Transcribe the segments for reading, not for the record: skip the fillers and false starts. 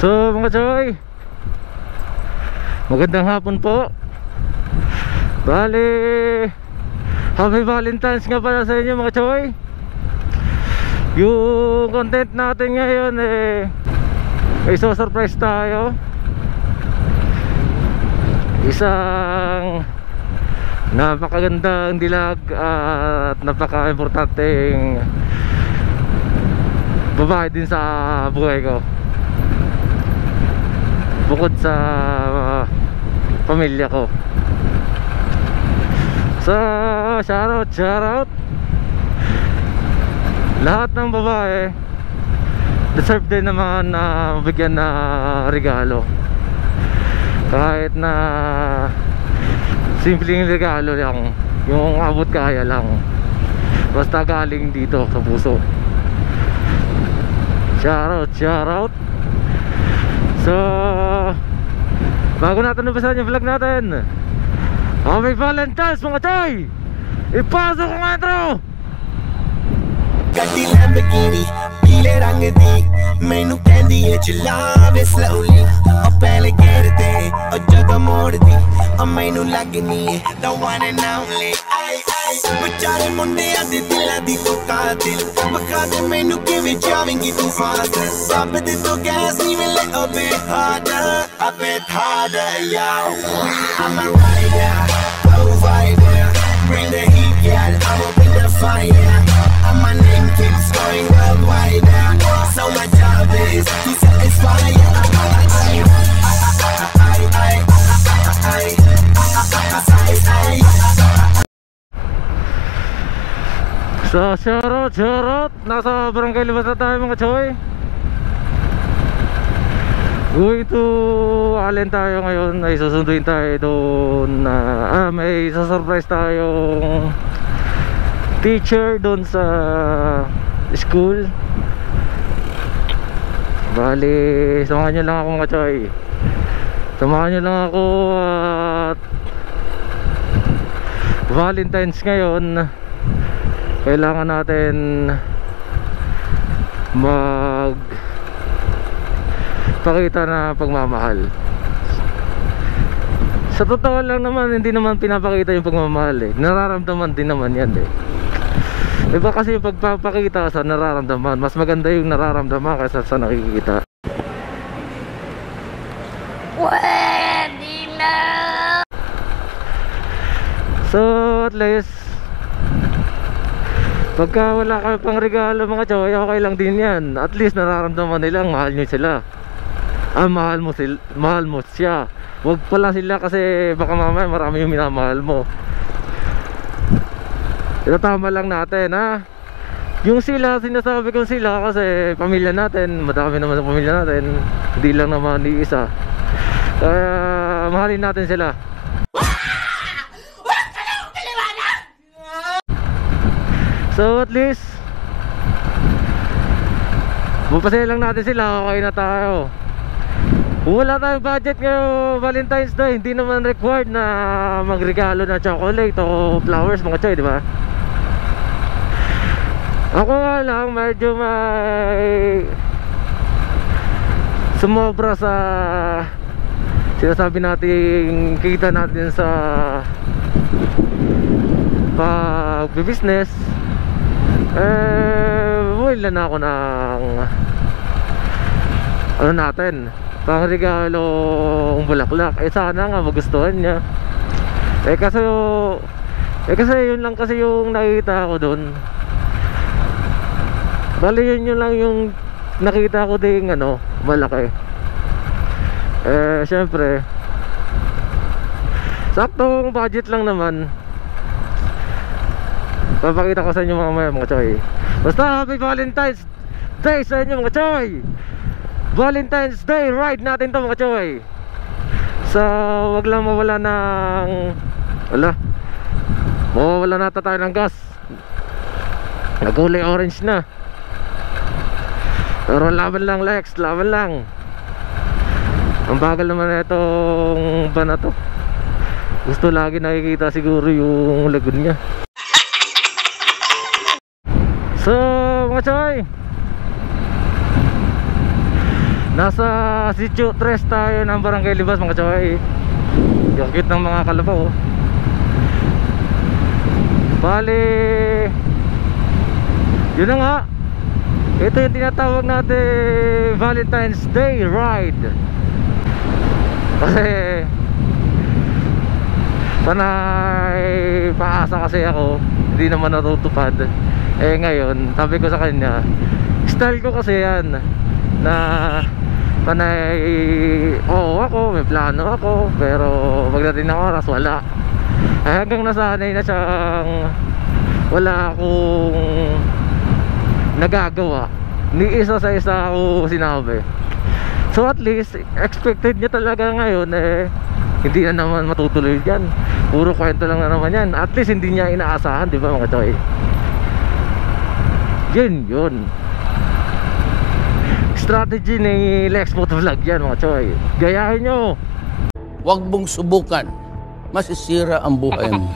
So mga choy, magandang hapon po. Bali, Happy Valentine's nga pala sa inyo mga choy. Yung content natin ngayon may surprise tayo. Isang napakagandang dilag at napaka-importanteng babae din sa buhay ko, bukod sa pamilya ko. So shoutout lahat ng babae, deserve din naman na mabigyan na regalo, kahit na simpleng regalo lang, yung abot kaya lang, basta galing dito sa puso. Shoutout. So bago natin umpisahan yung vlog natin, Happy Valentine's mga choy! Ipasok ang intro! ਗੱਡੀ ਲੈਂਬਰਗਿਨੀ ਪੀਲੇ ਰੰਗ ਦੀ ਮੈਨੂੰ ਕਹਿੰਦੀ ਏ ਚਲਾਵੇ ਸਲੋਲੀ ਉਹ ਪਹਿਲੇ ਗੇਅਰ ਤੇ ਉਹ ਜਗ੍ਹਾ ਮੋੜਦੀ ਉਹ ਮੈਨੂੰ ਲੱਗਨੀ ਏ the one and only ਵਿਚਾਰੇ ਮੁੰਡਿਆਂ ਦੇ ਦਿਲਾਂ ਦੀ ਤੂੰ ਕਾਤਿਲ ਵਖਾ ਦੇ ਮੈਨੂੰ ਕਿਵੇਂ ਜਾਵੇਂਗੀ ਤੂੰ ਫਾਸਟ ਰੱਬ ਦੇ ਤੋਂ ਗੈਸ ਨਹੀਂ ਮਿਲੇ a bit harder yo I'm a rider provider bring the heat yeah I'm up in the fire and my name keeps going worldwide now. So my job is to satisfy So shoutout, nasa Barangay Libas na tayo mga choy. Going to Allen tayo ngayon, ay susunduin tayo doon na may surprise tayong teacher doon sa school. Bali, samahan nyo lang ako mga choy. Samahan nyo lang ako at Valentine's ngayon, kailangan natin pakita na pagmamahal. Sa totoo lang naman, hindi naman pinapakita yung pagmamahal nararamdaman din naman yan Iba kasi yung pagpapakita sa nararamdaman. Mas maganda yung nararamdaman kaysa sa nakikita. Pwede na! So at least pagka wala kayo pang regalo mga choy, okay lang din yan. At least nararamdaman nilang mahal nyo sila. Mahal mo siya. Huwag pala sila, kasi baka mamaya marami yung minamahal mo. Ito tama lang natin yung sila, sinasabi kong sila kasi pamilya natin, madami naman sa pamilya natin, hindi lang naman ni isa. Kaya mahalin natin sila. So at least mapasaya lang natin sila, okay na tayo. Kung wala tayong budget ngayong Valentine's Day, hindi naman required na magregalo na chocolate o flowers mga choy, di ba? Ako nga lang medyo may sumobra sa sinasabi natin, kita natin sa pag-business. Buwil na ako ng ano natin, pang regalong bulaklak. Sana nga magustuhan niya. Kasi yun lang kasi yung nakita ko doon. Bali yun lang yung nakita ko ding malaki. Syempre saktong budget lang naman. Papakita ko sa inyo mamaya mga choy. Basta Happy Valentine's Day sa inyo mga choy. Valentine's Day ride natin to mga choy. So wag lang mawala ng mawala na tayo ng gas. Nagkulay orange na. Pero laban lang Lex, laban lang. Ang bagal naman itong van na to. Gusto lagi nakikita siguro yung lagun niya. So mga choy, Nasa Sitio 3 tayo ng Barangay Libas mga choy. Yung cute ng mga kalabaw oh. Bali, yun na nga. Ito yung tinatawag natin Valentine's Day ride. Kasi panay paasa kasi ako, hindi naman natutupad. Eh ngayon, sabi ko sa kanya, style ko kasi yan na panay, oo ako, may plano ako, pero pagdating ng oras wala. Ay hanggang nasanay na siyang wala akong nagagawa, ni isa sa isa ako sinabi. So at least expected niya talaga ngayon eh hindi na naman matutuloy yan, puro kwento lang na naman yan. At least hindi niya inaasahan, di ba mga choy? Yun strategy ni Lex Motovlog yan mga choy. Gayahin nyo. Huwag mong subukan, masisira ang buhay mo.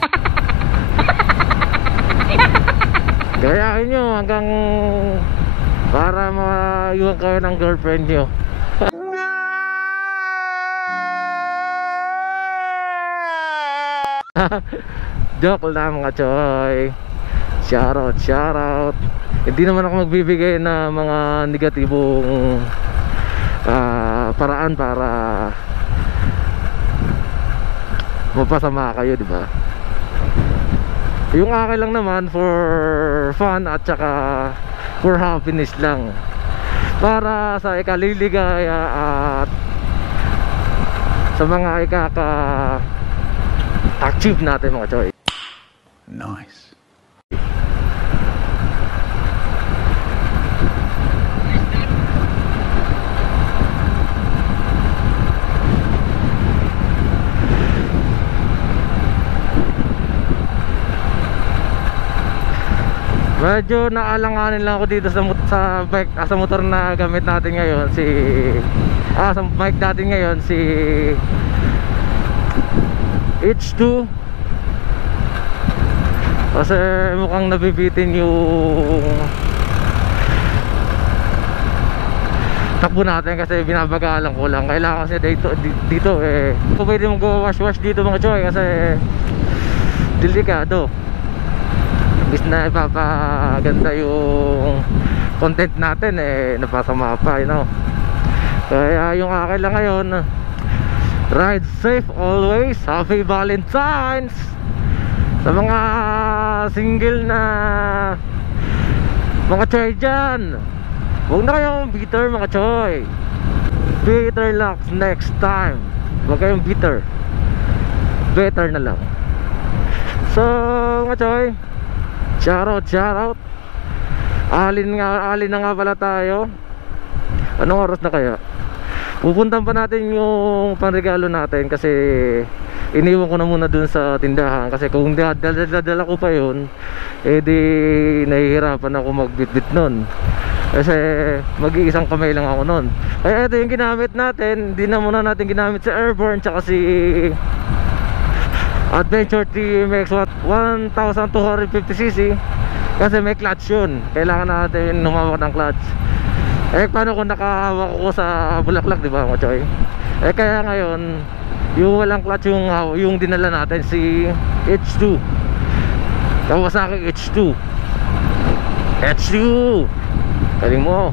Gayahin nyo hanggang para maiwan kayo ng girlfriend nyo. Joke lang mga choy. Shoutout. Hindi naman ako magbibigay na mga negatibong paraan para mapasama kayo, di ba? Yung akin lang naman for fun at saka for happiness lang, para sa ikaliligaya at sa mga ikaka-achieve natin mga choy. Nice. Medyo naalanganin lang ako dito sa bike, sa motor na gamit natin ngayon, sa bike natin ngayon, si H2. Kasi mukhang nabibitin yung takbo natin kasi binabagalan ko lang. Kailangan kasi dito eh, kung pwede mong wash dito mga choy kasi delikado. Imbis na ipapaganda yung content natin eh, napasama pa, you know. Kaya yung akin lang ngayon, ride safe always. Happy Valentine's sa mga single na mga choy dyan. Huwag na kayong bitter mga choy. Bitter luck next time. Huwag kayong bitter, better na lang. So mga choy, shoutout. Alin na nga pala tayo. Anong oras na kaya? Pupuntan pa natin yung panregalo natin kasi iniwan ko na muna dun sa tindahan. Kasi kung dala ko pa yun, eh di nahihirapan ako magbitbit nun. Kasi mag-iisang kamay lang ako nun. Kaya ito yung ginamit natin. Hindi na muna natin ginamit si Airborne tsaka si Adventure TMX 1250cc kasi may clutch yun. Kailangan natin humawak ng clutch. Eh paano kung nakahawak ko sa bulaklak, di ba mga choy? Eh kaya ngayon yung walang clutch yung dinala natin, si H2 Kawasaki H2 kaling mo.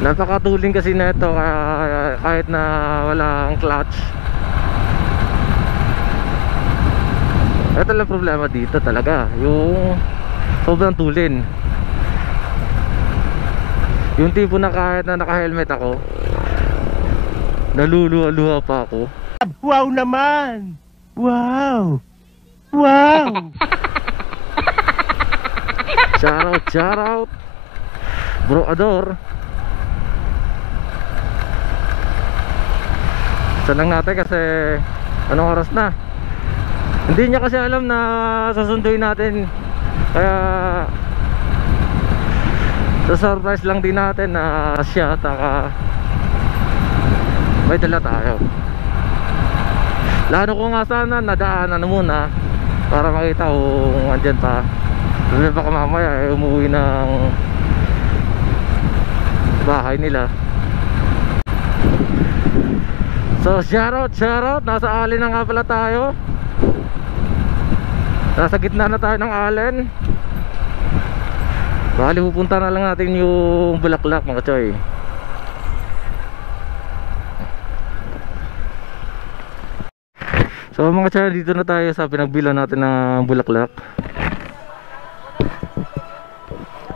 Napakatuling kasi na ito kahit na walang clutch. Ito lang problema dito talaga, yung sobrang tulin. Yung tipo na kahit na naka-helmet ako, naluluha-luha pa ako. Wow naman! Wow! Shoutout Bro Ador. Sanang natin kasi anong oras na. Hindi niya kasi alam na sasunduin natin. Kaya surprise lang din natin na siya taka may dala tayo. Lalo ko nga sana nadaanan na muna para makita kung andyan pa. Kasi baka mamaya umuwi ng bahay nila. So shoutout, nasa Allen na nga pala tayo. Nasa gitna na tayo ng Allen. Bali pupunta na lang natin yung Bulaklak mga choy. So mga choy, dito na tayo sa pinagbilan natin ng Bulaklak.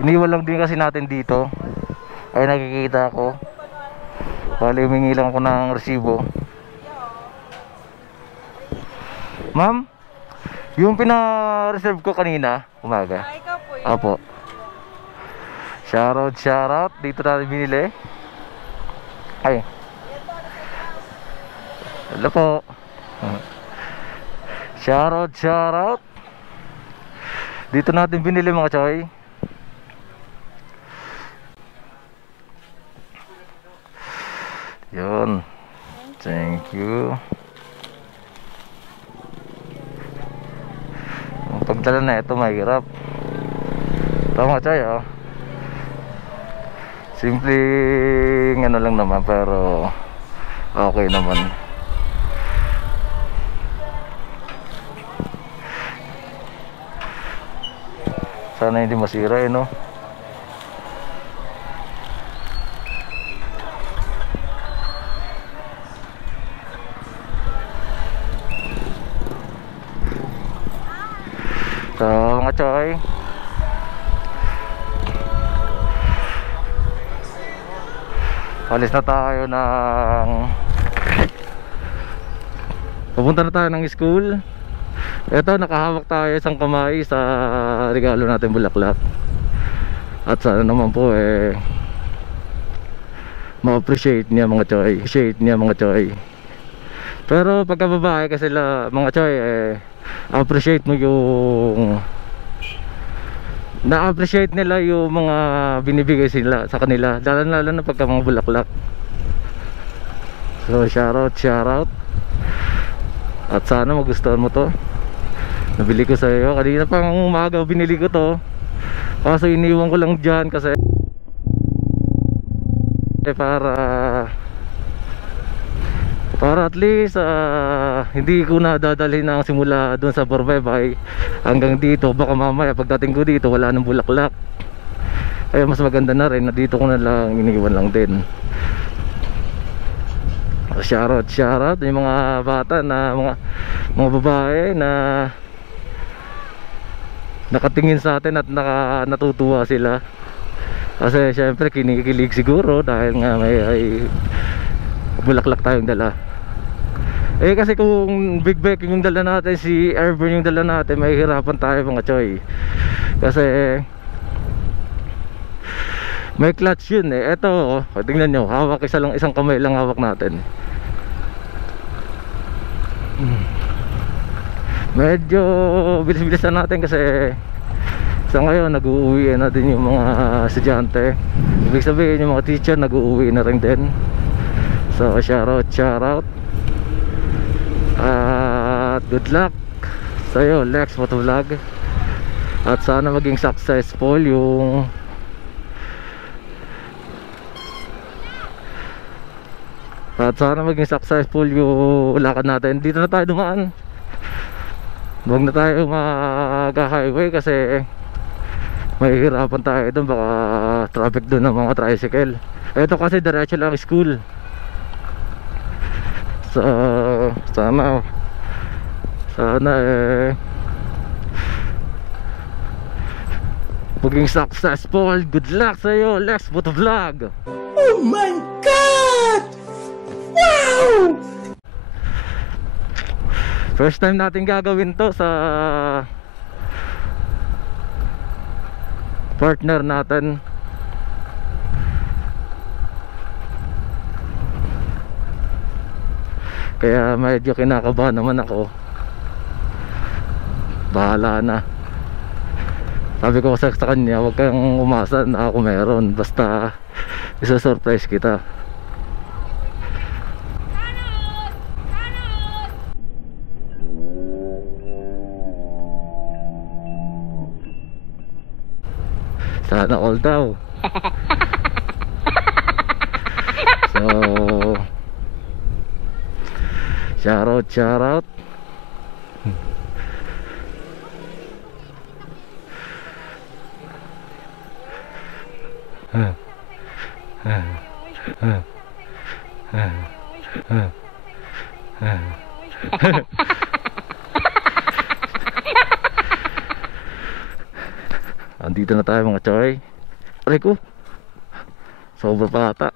Iniwan lang din kasi natin dito. Ay nakikita ko. Bali humingi lang ako ng resibo. Ma'am, yung pina-reserve ko kanina umaga. Ikaw po yun. Apo. Shoutout. Dito natin binili. Ay. Hello po. Shoutout. Dito natin binili mga choy. Yun. Thank you. Ang pagdala na ito mahirap. Tama choy oh. Simpleng ano lang naman pero okay naman. Sana hindi masira eh no. So mga choy, alis na tayo papunta na tayo ng school. Ito nakahawak tayo isang kamay sa regalo natin Bulaklak. At sana naman po ma-appreciate niya mga choy. Pero pagka babae kasi mga choy appreciate mo yung na-appreciate nila yung mga binibigay sila sa kanila, lalo na pagka mga Bulaklak. So shoutout. At sana magustuhan mo to. Nabili ko sa iyo kanina pang umaga, binili ko to. Kaso iniwan ko lang dyan kasi para at least hindi ko na dadalhin ang simula doon sa Borbaybay hanggang dito. Baka mamaya pagdating ko dito wala nang Bulaklak. Kaya mas maganda na rin na dito ko na lang iniwan lang din. Shoutout yung mga bata na mga babae na nakatingin sa atin at natutuwa sila. Kasi syempre kinikilig siguro dahil nga may Bulaklak tayong dala. Kasi kung big bag yung dala natin, si Airburn yung dala natin, may hirapan tayo mga choy. Kasi may clutch yun Eto tingnan nyo, hawak isang kamay lang hawak natin. Medyo bilis-bilisan natin kasi sa ngayon nag-uuwi na din yung mga estudyante. Ibig sabihin yung mga teacher nag-uuwi na rin din. So shoutout at good luck sa'yo Lex Motovlog. At sana maging successful yung lakad natin. Dito na tayo dumaan. Huwag na tayo mag-highway kasi mahihirapan tayo doon, baka traffic doon ng mga tricycle. Ito kasi diretso lang school. So sana maging successful. Good luck sa'yo Lex Motovlog. Oh my God! Wow! First time natin gagawin to sa partner natin. Kaya medyo kinakabahan naman ako. Bahala na. Sabi ko sa kanya, huwag kang umasa na ako meron, basta isa-surprise kita. Sana all daw. So shout out. Andito na tayo mga choy. Aray ko, sobra pa ata.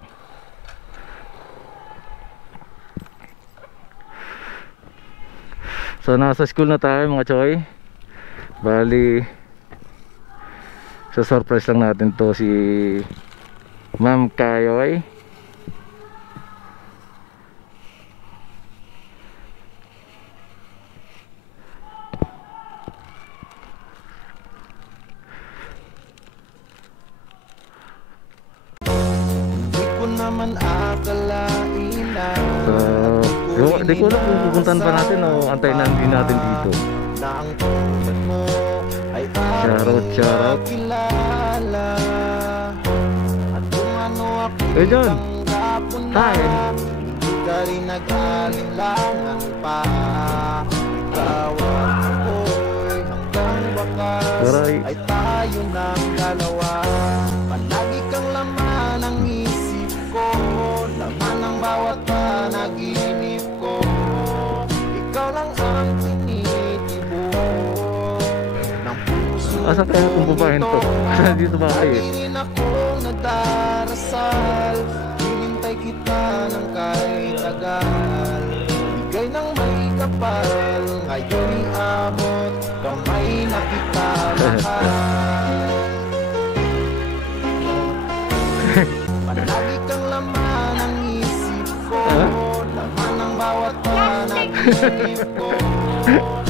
So nasa school na tayo mga choy. Bali sa surprise lang natin to si Ma'am Kayoy. Di ko alam kung pupuntahan pa natin o antayin na din natin dito. Shoutout. Eh John, hi. Aray. Ay tayo ng dalawa. Palagi kang laman ng isip ko, laman ng bawat panaginip ko. Ikaw lang ang tinitibok ng puso ko. Asa kaya kung babahin to? Dito ba kayo? Pangingin akong nagdarasal, hinintay kita ng kahit tagal. Bigay ng may kapal, ngayon'y abot kamay na kita mahal. Palagi kang laman ng isip ko, laman ng bawat panaginip ko.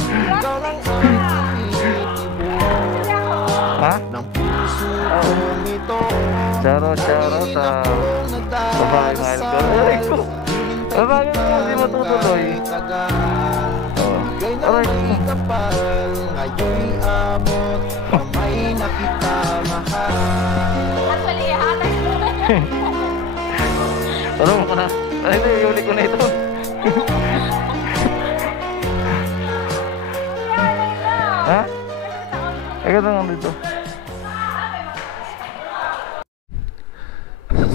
Ikaw lang ang tinitibok ng puso kong ito. Charot sa babae mahal ko. Aray ko, babae mo hindi matutuloy. Bigay na may kapal, ngayon'y abot kamay na kita mahal. Tanong ko na. Ay, ito, iuli ko na ito. Ha? Ay, ganda nga dito.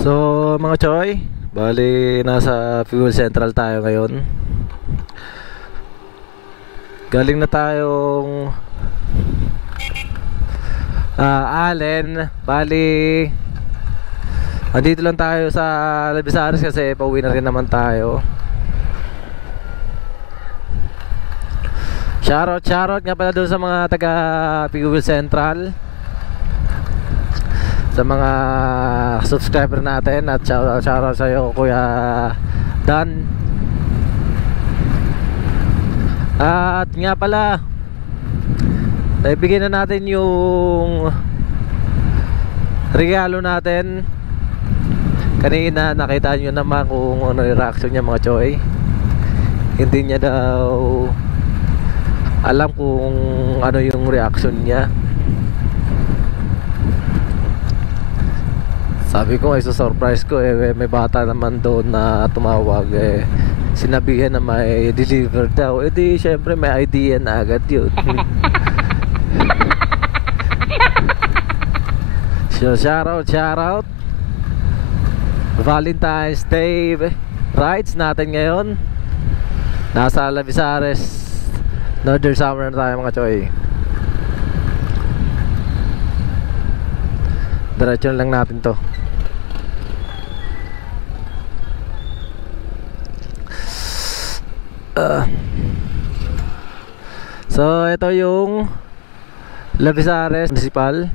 So, mga choy, bali nasa Fuel Central tayo ngayon. Galing na tayong Allen. Bali andito lang tayo sa Labisares kasi pauwi na rin naman tayo. Shoutout nga pala doon sa mga taga Fuel Central, sa mga subscriber natin, at shoutout sa iyo Kuya Dan. At nga pala, naibigay na natin yung regalo natin. Kanina nakita nyo naman kung ano yung reaction niya mga choy. Hindi niya daw alam kung ano yung reaction niya. Sabi ko ay surprise ko may bata naman doon na tumawag sinabihan na may deliver daw. Di syempre may idea na agad yun. So shoutout Valentine's Day rides natin ngayon. Nasa Labisares Northern Summer na tayo mga choy. Diretso lang natin to. So ito yung Labisares Municipal.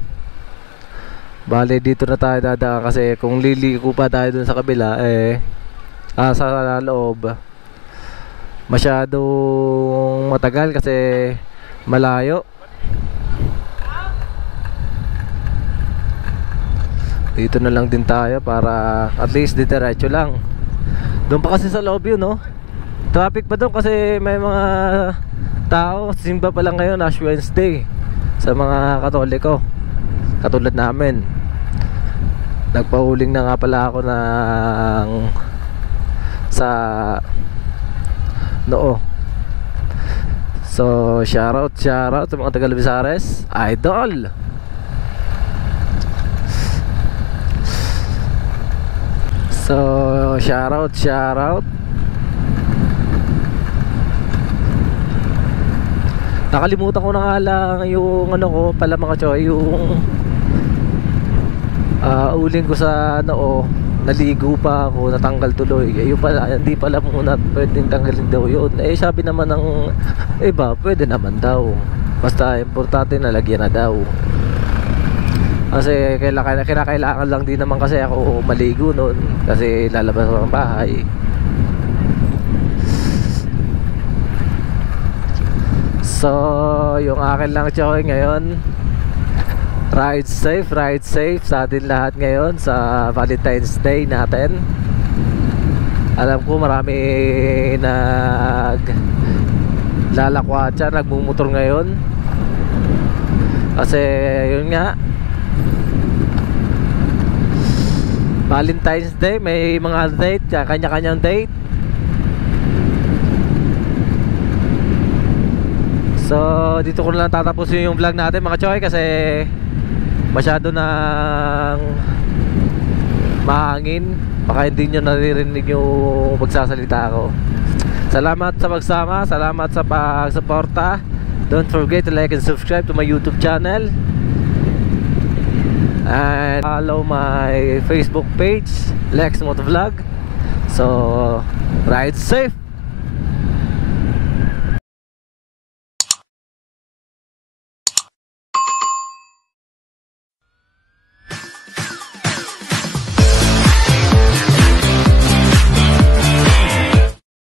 Bale dito na tayo dadaan kasi kung liliko pa tayo dun sa kabila sa loob masyadong matagal kasi malayo. Dito na lang din tayo para at least diretso lang. Doon pa kasi sa loob yun, no? Traffic pa doon kasi may mga tao. Simba pa lang ngayon, Ash Wednesday, sa mga Katoliko katulad namin. Nagpahuling na nga pala ako ng sa noo. So shoutout sa mga taga Lubisares, idol. So shoutout. Nakalimutan ko na nga lang yung ano ko pala mga choy, yung uling ko sa noo. Naligo pa ako, natanggal tuloy. Yung pala, hindi pala muna pwedeng tanggalin daw yun. Sabi naman ng iba, pwede naman daw. Basta importante na lagyan na daw. Kasi kinakailangan lang din naman kasi ako maligo noon. Kasi lalabas ako ng bahay. So, yung akin lang choy ngayon, ride safe sa atin lahat ngayon sa Valentine's Day natin. Alam ko marami lalakwatsa, nagmumotor ngayon. Kasi yun nga, Valentine's Day, may mga date, kanya-kanyang date. So dito ko na lang tatapusin yung vlog natin mga choy, kasi masyado nang mahangin, baka hindi nyo naririnig yung pagsasalita ko. Salamat sa pagsama, salamat sa pagsuporta. Don't forget to like and subscribe to my YouTube channel, and follow my Facebook page, Lex Motovlog. So ride safe.